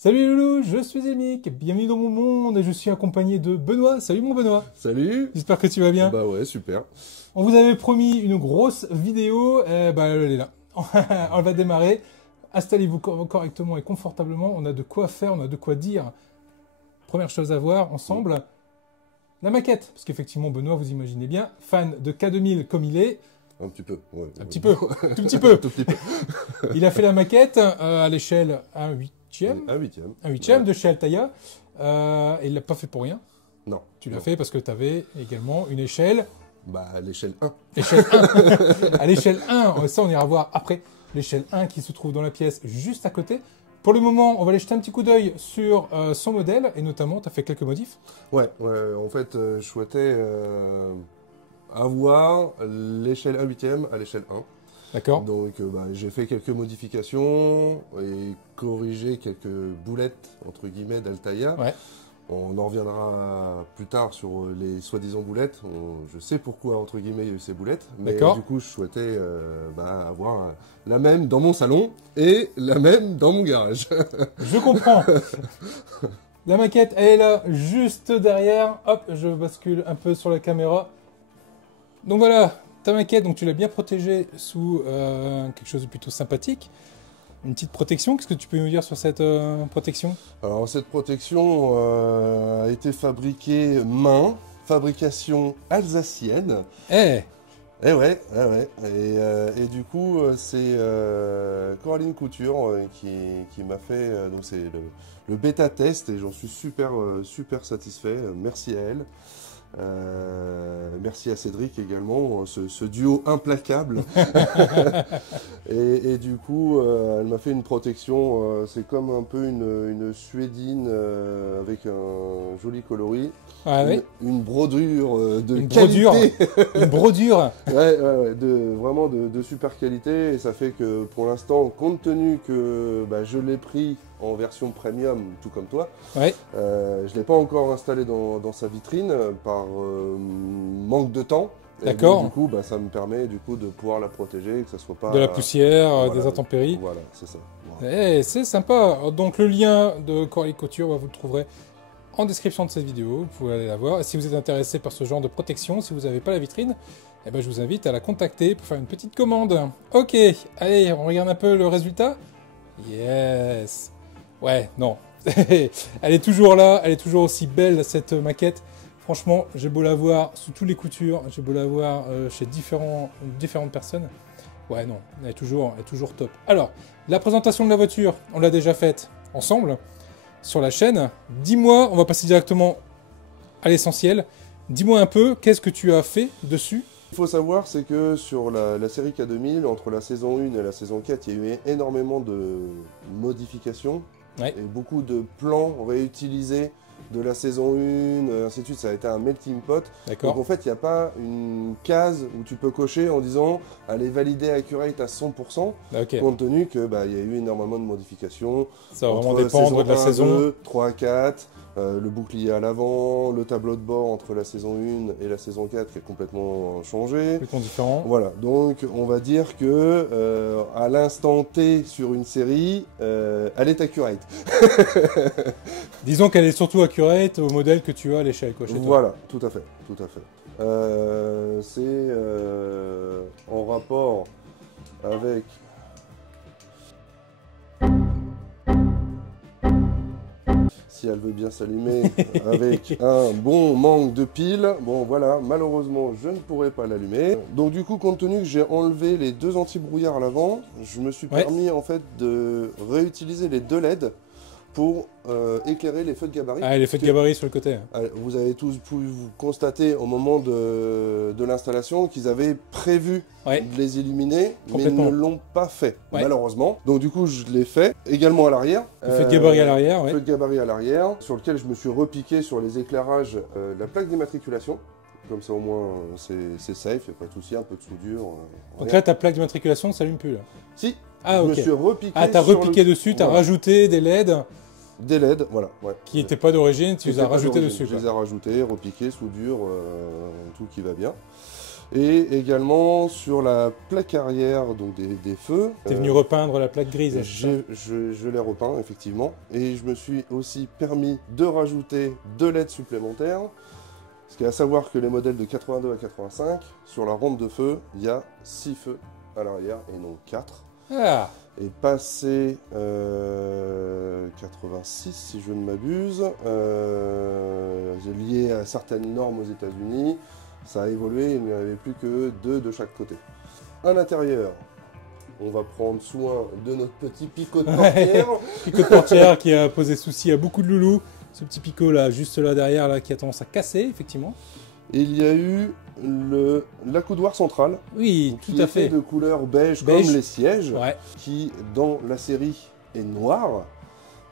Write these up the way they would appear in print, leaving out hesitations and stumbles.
Salut Loulou, je suis Elmic, bienvenue dans mon monde et je suis accompagné de Benoît. Salut mon Benoît. Salut. J'espère que tu vas bien. Bah ouais, super. On vous avait promis une grosse vidéo, bah elle est là. On va démarrer. Installez-vous correctement et confortablement, on a de quoi faire, on a de quoi dire. Première chose à voir ensemble, la maquette. Parce qu'effectivement Benoît, vous imaginez bien, fan de K2000 comme il est. Un petit peu. Ouais, Un petit peu, tout petit peu. Tout petit peu. Il a fait la maquette à l'échelle 1/8. Un huitième. Un huitième Ouais. de chez Altaïa. Et il l'a pas fait pour rien. Non. Tu l'as Non. fait parce que tu avais également une échelle. Bah, à l'échelle 1. Échelle 1. À l'échelle 1, ça on ira voir après. L'échelle 1 qui se trouve dans la pièce juste à côté. Pour le moment, on va aller jeter un petit coup d'œil sur son modèle. Et notamment, tu as fait quelques modifs. Ouais, en fait, je souhaitais avoir l'échelle 1 huitième à l'échelle 1. D'accord. Donc, bah, j'ai fait quelques modifications et corrigé quelques boulettes, entre guillemets, d'Altaïa. Ouais. On en reviendra plus tard sur les soi-disant boulettes. Je sais pourquoi, entre guillemets, il y a eu ces boulettes. Mais D'accord. du coup, je souhaitais avoir la même dans mon salon et la même dans mon garage. Je comprends. La maquette, elle est là, juste derrière. Hop, je bascule un peu sur la caméra. Donc voilà, ta maquette, donc tu l'as bien protégée sous quelque chose de plutôt sympathique. Une petite protection, qu'est-ce que tu peux nous dire sur cette protection? Alors, cette protection a été fabriquée main, fabrication alsacienne. Eh, Eh ouais, ouais, ouais. Et du coup, c'est Coraline Couture qui m'a fait donc c'est le bêta test et j'en suis super satisfait. Merci à elle. Merci à Cédric également, ce duo implacable. Et du coup, elle m'a fait une protection. C'est comme un peu une suédine avec un joli coloris. ah oui, Une brodure de une qualité. brodure, une brodure. Ouais, vraiment de super qualité. Et ça fait que pour l'instant, compte tenu que bah, je l'ai pris en version premium, tout comme toi, Ouais, je ne l'ai pas encore installé dans sa vitrine par manque de temps. Et D'accord. donc, du coup, bah, ça me permet du coup de pouvoir la protéger, que ça soit pas de la poussière, voilà. des intempéries. Voilà, c'est ça. Voilà. Eh, c'est sympa. Donc le lien de Coralie Couture, bah, vous le trouverez en description de cette vidéo. Vous pouvez aller la voir. Et si vous êtes intéressé par ce genre de protection, si vous n'avez pas la vitrine, eh ben, je vous invite à la contacter pour faire une petite commande. Ok, allez, on regarde un peu le résultat. Yes. Ouais, non. Elle est toujours là, elle est toujours aussi belle cette maquette. Franchement, j'ai beau la voir sous toutes les coutures, j'ai beau la voir chez différentes personnes. Ouais, non, elle est toujours top. Alors, la présentation de la voiture, on l'a déjà faite ensemble sur la chaîne. Dis-moi, on va passer directement à l'essentiel. Dis-moi un peu, qu'est-ce que tu as fait dessus? Il faut savoir, c'est que sur la série K2000, entre la saison 1 et la saison 4, il y a eu énormément de modifications. Ouais. Et beaucoup de plans réutilisés de la saison 1, ainsi de suite. Ça a été un melting pot. D'accord. Donc en fait, il n'y a pas une case où tu peux cocher en disant « Allez, valider accurate à 100%, Ok, compte tenu que bah, y a eu énormément de modifications. ça va Entre vraiment dépendre de la 1, saison. 2, 3, 4, le bouclier à l'avant, le tableau de bord entre la saison 1 et la saison 4 qui a complètement changé. Complètement différent. Voilà, donc on va dire que à l'instant T sur une série, elle est accurate. Disons qu'elle est surtout accurate au modèle que tu as à l'échelle, quoi, chez toi. Voilà, tout à fait, tout à fait. C'est en rapport avec si elle veut bien s'allumer avec un bon manque de piles. Bon voilà, malheureusement je ne pourrai pas l'allumer. Donc du coup, compte tenu que j'ai enlevé les deux anti-brouillards à l'avant, je me suis Ouais. permis en fait de réutiliser les deux LED pour éclairer les feux de gabarit. Ah, les feux de Parce que, gabarit sur le côté. vous avez tous pu vous constater au moment de l'installation qu'ils avaient prévu Ouais. de les illuminer, mais ils Complètement. ne l'ont pas fait, Ouais. malheureusement. Donc du coup, je l'ai fait, également à l'arrière. Le feu de gabarit à l'arrière, ouais. Feu de gabarit à l'arrière, sur lequel je me suis repiqué sur les éclairages de la plaque d'immatriculation. Comme ça au moins c'est safe, il n'y a pas de souci, un peu de soudure. Donc rien. là, ta plaque d'immatriculation ne s'allume plus, là. Si, Ah, je ok. me suis repiqué Ah, t'as sur repiqué le- dessus, t'as voilà. rajouté des LED Des LED, voilà. Ouais. qui n'étaient pas d'origine, tu les C'était as pas rajoutés d'origine. dessus, Je quoi. les ai rajoutés, repiqués, soudure, tout qui va bien. Et également sur la plaque arrière donc des feux. T'es venu repeindre la plaque grise. Je l'ai repeint, effectivement. Et je me suis aussi permis de rajouter 2 LED supplémentaires. Ce qui est à savoir que les modèles de 82 à 85, sur la rampe de feu, il y a 6 feux à l'arrière et non 4. Ah. Et passé 86, si je ne m'abuse, lié à certaines normes aux États-Unis, ça a évolué, il n'y en avait plus que 2 de chaque côté. À l'intérieur, on va prendre soin de notre petit picot de portière. Picot de portière qui a posé souci à beaucoup de loulous. Ce petit picot là, juste là derrière, là, qui a tendance à casser, effectivement. Il y a eu l'accoudoir central. Oui, tout à fait. De couleur beige comme les sièges, ouais. Qui dans la série est noir.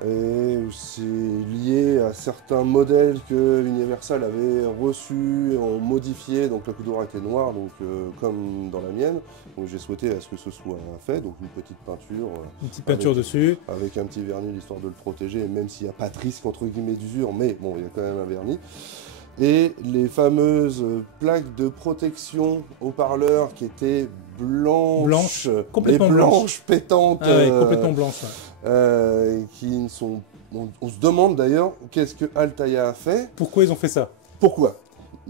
Et c'est lié à certains modèles que Universal avait reçus et ont modifié. Donc l'accoudoir était noir, donc comme dans la mienne. Donc j'ai souhaité à ce que ce soit fait. Donc une petite peinture. Une petite peinture dessus. Avec un petit vernis, histoire de le protéger, même s'il n'y a pas de risque entre guillemets d'usure, mais bon, il y a quand même un vernis. Et les plaques de protection haut-parleurs qui étaient blanches, complètement blanches, pétantes, ah ouais, complètement blanches, qui ne sont. On se demande d'ailleurs qu'est-ce que Altaïa a fait. Pourquoi ils ont fait ça? Pourquoi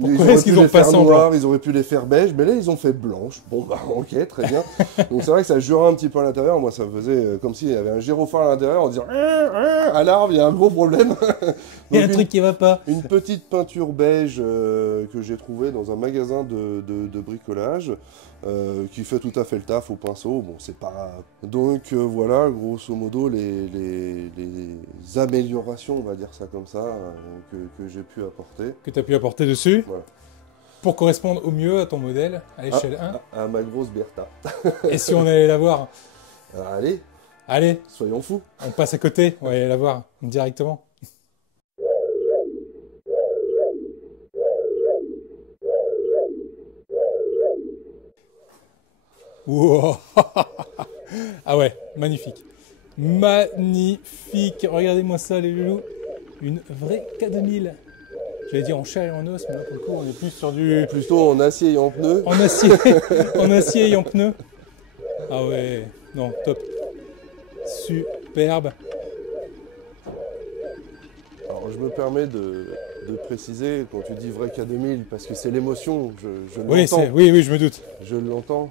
est-ce qu'ils ont pas noir, ils auraient pu les faire beige, mais là ils ont fait blanche. Bon bah ok, très bien. Donc c'est vrai que ça jurait un petit peu à l'intérieur. Moi ça faisait comme s'il y avait un gyrophare à l'intérieur en disant alarme, il y a un gros problème. Il y a un truc qui va pas. Une petite peinture beige que j'ai trouvée dans un magasin de bricolage qui fait tout à fait le taf au pinceau. Bon c'est pas. Donc voilà, grosso modo les améliorations, on va dire ça comme ça, que j'ai pu apporter. Que tu as pu apporter dessus. Voilà. Pour correspondre au mieux à ton modèle, à l'échelle 1. À ma grosse Bertha. Et si on allait la voir? Allez, soyons fous. On passe à côté, on va aller la voir directement. Wow. Ah ouais, magnifique. Magnifique. Regardez-moi ça les loulous. Une vraie K2000. J'allais dire en chair et en os, mais là pour le coup on est plus sur du... Plutôt en acier et en pneu. En acier et en pneu. Ah ouais, non, top. Superbe. Alors je me permets de préciser, quand tu dis vrai K2000, parce que c'est l'émotion, je l'entends. Oui, je me doute. Je l'entends.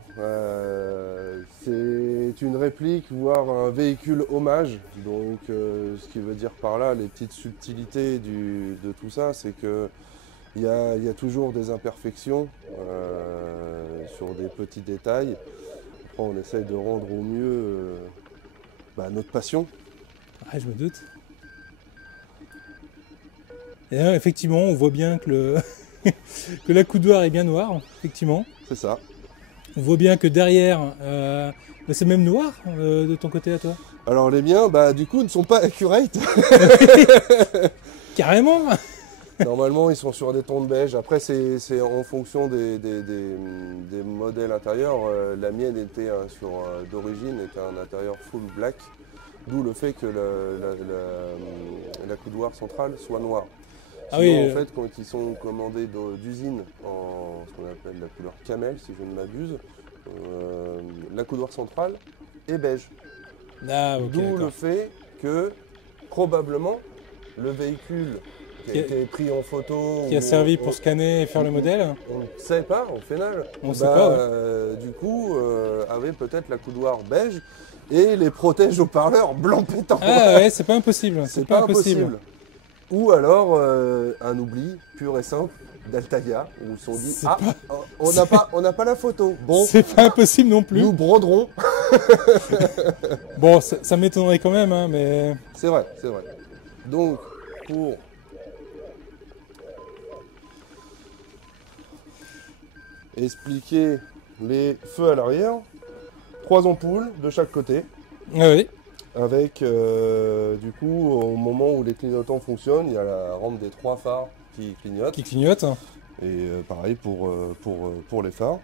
C'est une réplique, voire un véhicule hommage. Donc ce qui veut dire par là, les petites subtilités de tout ça, c'est que il y a toujours des imperfections sur des petits détails. Après on essaye de rendre au mieux notre passion. Ah, je me doute. Et là, effectivement, on voit bien que que l'accoudoir est bien noir, effectivement. C'est ça. On voit bien que derrière, c'est même noir de ton côté à toi. Alors les miens, du coup, ne sont pas accurate. Carrément. Normalement, ils sont sur des tons de beige. Après, c'est en fonction des modèles intérieurs. La mienne était d'origine était un intérieur full black, d'où le fait que l'accoudoir central soit noir. Ah sinon, oui, en fait, quand ils sont commandés d'usine en ce qu'on appelle la couleur camel, si je ne m'abuse, l'accoudoir central est beige. Ah, okay, d'où le fait que probablement le véhicule qui a été pris en photo, qui a servi pour scanner et faire le modèle. On ne sait pas au final. On sait pas. Ouais. Du coup, avait peut-être l'accoudoir beige et les protèges haut-parleurs blanc pétant. Ah ouais, c'est pas impossible. C'est pas impossible. Ou alors un oubli pur et simple d'Altaïa où ils se sont dit on n'a pas la photo. Bon, c'est pas impossible non plus. Nous broderons. Bon, ça m'étonnerait quand même, hein, mais c'est vrai. Donc pour expliquer les feux à l'arrière, 3 ampoules de chaque côté. Ah oui. Avec, du coup, au moment où les clignotants fonctionnent, il y a la rampe des 3 phares qui clignotent. Et pareil pour les phares.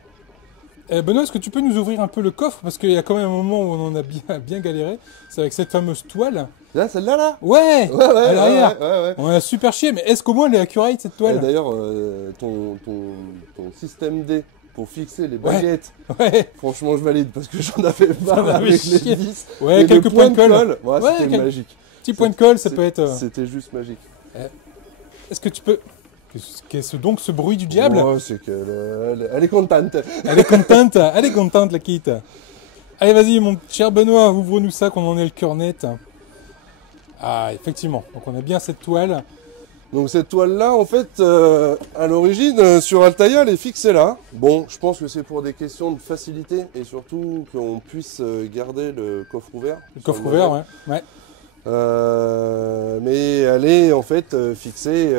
Benoît, est-ce que tu peux nous ouvrir un peu le coffre? Parce qu'il y a quand même un moment où on en a bien galéré. C'est avec cette fameuse toile. Là, celle-là, là? Ouais, à l'arrière. Ouais. On a super chier, mais est-ce qu'au moins elle est accurate cette toile? D'ailleurs, ton système D pour fixer les baguettes. Ouais. Franchement, je valide parce que j'en avais marre avais avec chié. les vis. Ouais, Et quelques le points de colle. Ouais, Ouais, c'était magique. Petit point de colle, ça peut être... C'était juste magique. Est-ce que tu peux... Qu'est-ce donc ce bruit du diable? Ouais, c'est qu'elle elle est contente. Elle est contente la Kit. Allez, vas-y, mon cher Benoît, ouvre-nous ça, qu'on en ait le cœur net. Ah, effectivement, donc on a bien cette toile. Donc cette toile-là, en fait, à l'origine, sur Altaïa, elle est fixée là. Bon, je pense que c'est pour des questions de facilité et surtout qu'on puisse garder le coffre ouvert. Le coffre ouvert, ouais. Mais elle est en fait fixée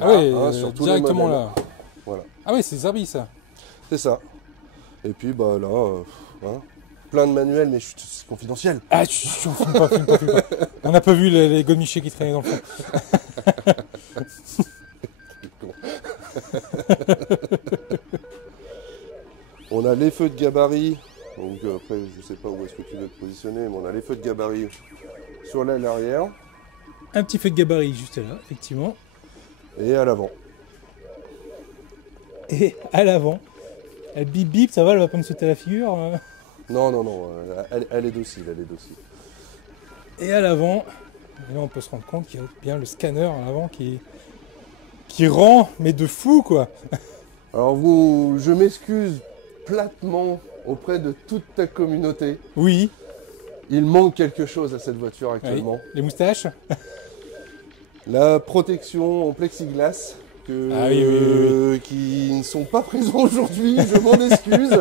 Ah ouais, sur tous directement les modèles. là. Voilà. Ah ouais, c'est Zarbi ça. C'est ça. Et puis bah là, hein, plein de manuels, mais c'est confidentiel. Ah, filme pas. On n'a pas vu les godemichés qui traînaient dans le fond. On a les feux de gabarit. Donc après, je sais pas où est-ce que tu veux te positionner, mais on a les feux de gabarit sur l'aile arrière Un petit feu de gabarit juste là, effectivement. et à l'avant. Et à l'avant. Elle bip bip, ça va, elle va pas me sauter à la figure. Non, elle est docile, Et à l'avant, là on peut se rendre compte qu'il y a bien le scanner à l'avant qui rend, mais de fou quoi. Alors je m'excuse platement auprès de toute ta communauté. Oui, Il manque quelque chose à cette voiture actuellement. oui. Les moustaches. La protection en plexiglas Ah oui. qui ne sont pas présents aujourd'hui, je m'en excuse.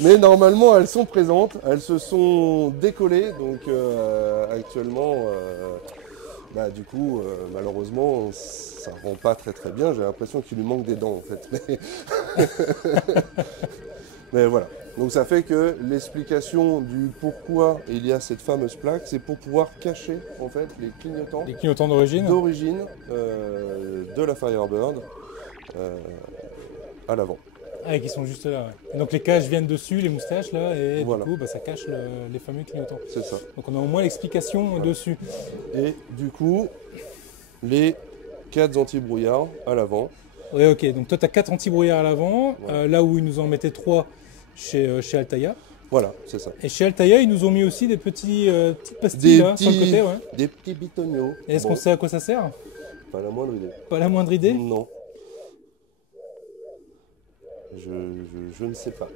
Mais normalement, elles sont présentes. Elles se sont décollées. Donc actuellement, du coup, malheureusement, ça rend pas très très bien. J'ai l'impression qu'il lui manque des dents en fait. Mais voilà. Donc ça fait que l'explication du pourquoi il y a cette fameuse plaque, c'est pour pouvoir cacher en fait les clignotants Les clignotants d'origine. de la Firebird à l'avant. Ah, qui sont juste là, ouais. Et donc les caches viennent dessus, les moustaches là, et Voilà. du coup ça cache les fameux clignotants. C'est ça. Donc on a au moins l'explication dessus. Et du coup, les 4 anti-brouillards à l'avant. Ouais, ok, donc toi tu as 4 anti-brouillards à l'avant, Ouais. là où ils nous en mettaient 3 chez Altaïa. Voilà, c'est ça. Et chez Altaïa, ils nous ont mis aussi des petites pastilles là, sur le côté. Ouais. Des petits bitognos. Et est-ce Bon, qu'on sait à quoi ça sert? pas la moindre idée. Pas la moindre idée? Non. Je ne sais pas.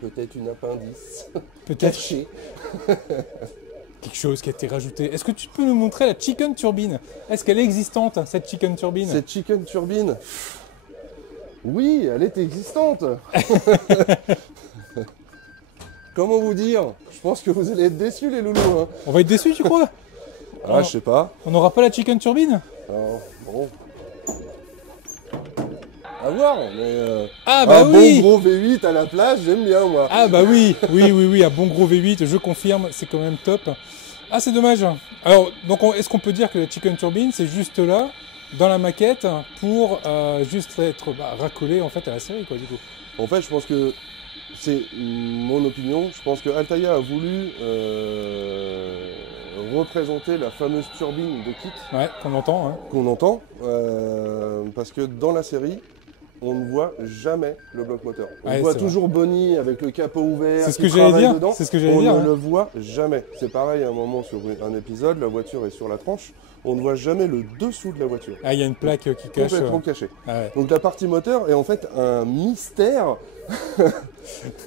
Peut-être une appendice. Peut-être Caché. quelque chose qui a été rajouté. Est-ce que tu peux nous montrer la chicken turbine? Est-ce qu'elle est existante, cette chicken turbine? Cette chicken turbine, oui, elle est existante. Comment vous dire? Je pense que vous allez être déçus les loulous. Hein. On va être déçus, tu crois? Ah, je sais pas. On n'aura pas la chicken turbine? Alors, bon. À voir, mais Ah bah un oui! bon gros V8 à la place, j'aime bien moi. Ah bah oui, un bon gros V8, je confirme, c'est quand même top. Ah, c'est dommage. Alors, donc est-ce qu'on peut dire que la chicken turbine, c'est juste là, dans la maquette, pour juste être racolé en fait à la série, quoi, du coup? En fait, je pense que c'est mon opinion. Je pense que Altaïa a voulu représenter la fameuse turbine de Kit Ouais, qu'on entend, hein. qu'on entend, parce que dans la série, on ne voit jamais le bloc moteur. On Ouais, voit c'est toujours Bonnie avec le capot ouvert. C'est ce qui que j'allais travaille dire. dedans. C'est ce que j'allais On dire. ne Hein. le voit jamais. C'est pareil à un moment sur un épisode, la voiture est sur la tranche. On ne voit jamais le dessous de la voiture. Ah, il y a une plaque qui cache. Complètement caché. Ah ouais. Donc la partie moteur est en fait un mystère.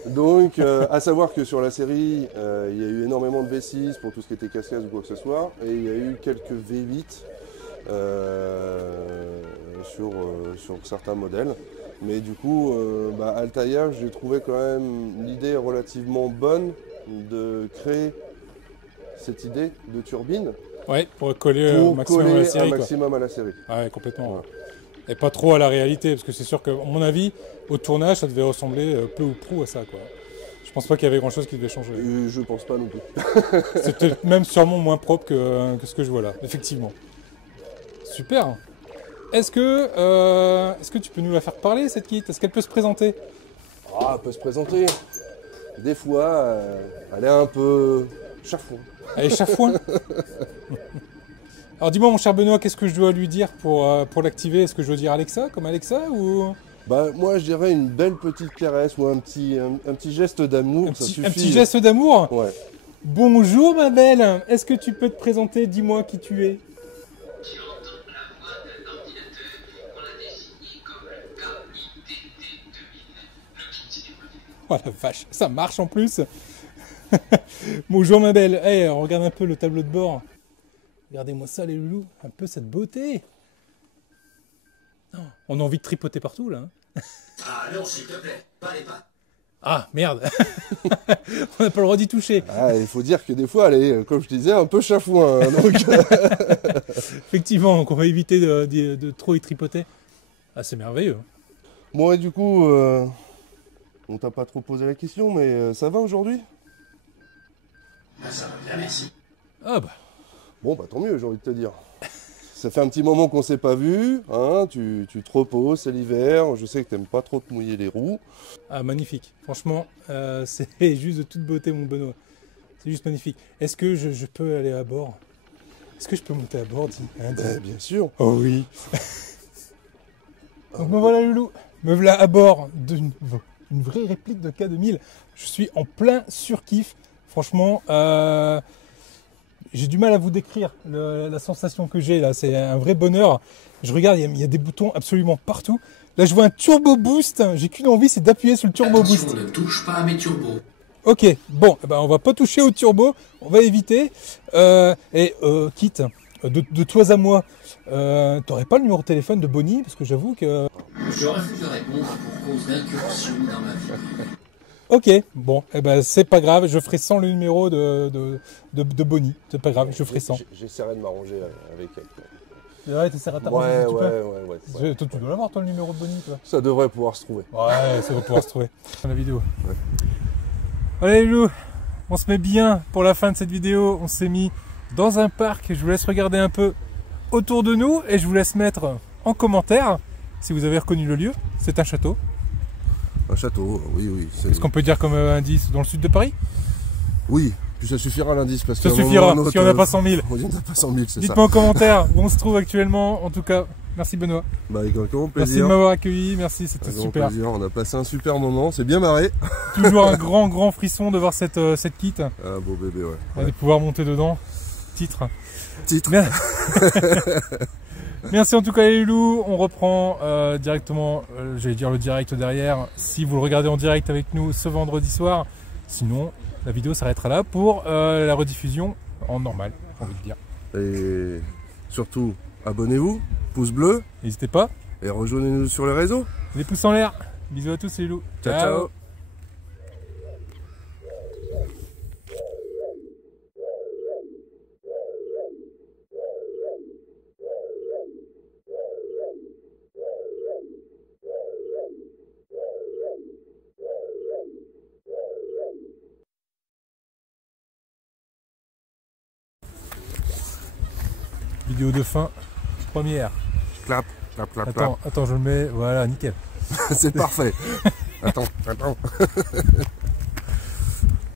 Donc à savoir que sur la série, il y a eu énormément de V6 pour tout ce qui était cascade ou quoi que ce soit. Et il y a eu quelques V8 sur certains modèles. Mais du coup, Altaïa, j'ai trouvé quand même l'idée relativement bonne de créer cette idée de turbine Ouais, pour coller au pour maximum à coller la série. un Quoi. maximum à la série. Ah ouais, complètement. Voilà. Ouais. Et pas trop à la réalité, parce que c'est sûr que, à mon avis, au tournage, ça devait ressembler peu ou prou à ça, quoi. Je pense pas qu'il y avait grand chose qui devait changer. Je pense pas non plus. C'était même sûrement moins propre que ce que je vois là, effectivement. Super. Est-ce que tu peux nous la faire parler, cette kit? Est-ce qu'elle peut se présenter? Ah, elle peut se présenter. Des fois, elle est un peu chafouin. Elle est chafouin. Alors dis-moi, mon cher Benoît, qu'est-ce que je dois lui dire pour l'activer? Est-ce que je dois dire Alexa, comme Alexa, ou Bah moi je dirais une belle petite caresse ou un petit geste d'amour, ça suffit. Un petit geste d'amour. Ouais. Bonjour ma belle, est-ce que tu peux te présenter, dis-moi qui tu es? Tu entends la voix d'un ordinateur qu'on a désigné comme le KITT 2000. Le kit développé. Oh la vache, ça marche en plus. Bonjour ma belle, hey, regarde un peu le tableau de bord. Regardez-moi ça les loulous, un peu cette beauté. Oh, on a envie de tripoter partout là. Hein. Ah non, s'il te plaît, pas les pattes. Ah merde, on n'a pas le droit d'y toucher. Ah, il faut dire que des fois, elle est, comme je disais, un peu chafouin. Hein, donc... Effectivement, donc on va éviter de trop y tripoter. Ah c'est merveilleux. Bon et du coup, on t'a pas trop posé la question, mais ça va aujourd'hui? Ah, ça va bien, merci. Ah bah. Bon bah tant mieux, j'ai envie de te dire. Ça fait un petit moment qu'on s'est pas vu, hein, tu te reposes, c'est l'hiver, je sais que t'aimes pas trop te mouiller les roues. Ah magnifique, franchement, c'est juste de toute beauté mon Benoît. C'est juste magnifique. Est-ce que je peux aller à bord? Est-ce que je peux monter à bord, dis, hein, dis. Bien sûr. Oh oui. Donc me voilà loulou, me voilà à bord d'une vraie réplique de K2000. Je suis en plein surkiff. Franchement, j'ai du mal à vous décrire la sensation que j'ai là. C'est un vrai bonheur. Je regarde, il y a des boutons absolument partout. Là, je vois un turbo boost. J'ai qu'une envie, c'est d'appuyer sur le turbo boost. Attention, ne touche pas à mes turbos. Ok, bon, eh ben, on va pas toucher au turbo. On va éviter. Quitte, de toi à moi, t'aurais pas le numéro de téléphone de Bonnie? Parce que j'avoue que... Je refuse de répondre pour cause d'incursion dans ma vie. Ok, bon, eh ben, c'est pas grave, je ferai sans le numéro de Bonnie. C'est pas grave, je ferai sans. J'essaierai de m'arranger avec elle. Ouais, t'essaieras de t'arranger un petit peu. Ouais. Toi, tu dois l'avoir, toi, le numéro de Bonnie, toi. Ça devrait pouvoir se trouver. Ouais, ça va pouvoir se trouver. La vidéo. Ouais. Allez, Lou, on se met bien pour la fin de cette vidéo. On s'est mis dans un parc. Je vous laisse regarder un peu autour de nous et je vous laisse mettre en commentaire si vous avez reconnu le lieu. C'est un château. Un château, oui. Qu'est-ce qu'on peut dire comme indice dans le sud de Paris? Oui, puis ça suffira l'indice parce que. Ça suffira, si on n'a pas 100 000. On n'a pas 100 000, c'est ça. Dites-moi en commentaire où on se trouve actuellement. En tout cas, merci Benoît. Bah, avec un grand plaisir. Merci de m'avoir accueilli, merci, c'était super. Plaisir. On a passé un super moment, c'est bien marré. Toujours un grand frisson de voir cette kit. Ah, beau bébé, ouais. De pouvoir monter dedans. Titre. Bien. Merci en tout cas les loulous, on reprend directement, j'allais dire le direct derrière, si vous le regardez en direct avec nous ce vendredi soir. Sinon, la vidéo s'arrêtera là pour la rediffusion en normal, j'ai envie de dire. Et surtout, abonnez-vous, pouce bleu. N'hésitez pas. Et rejoignez-nous sur les réseaux. Les pouces en l'air. Bisous à tous les loulous. Ciao. Vidéo de fin, première. Clap. Attends, je le mets, voilà, nickel. C'est parfait. Attends.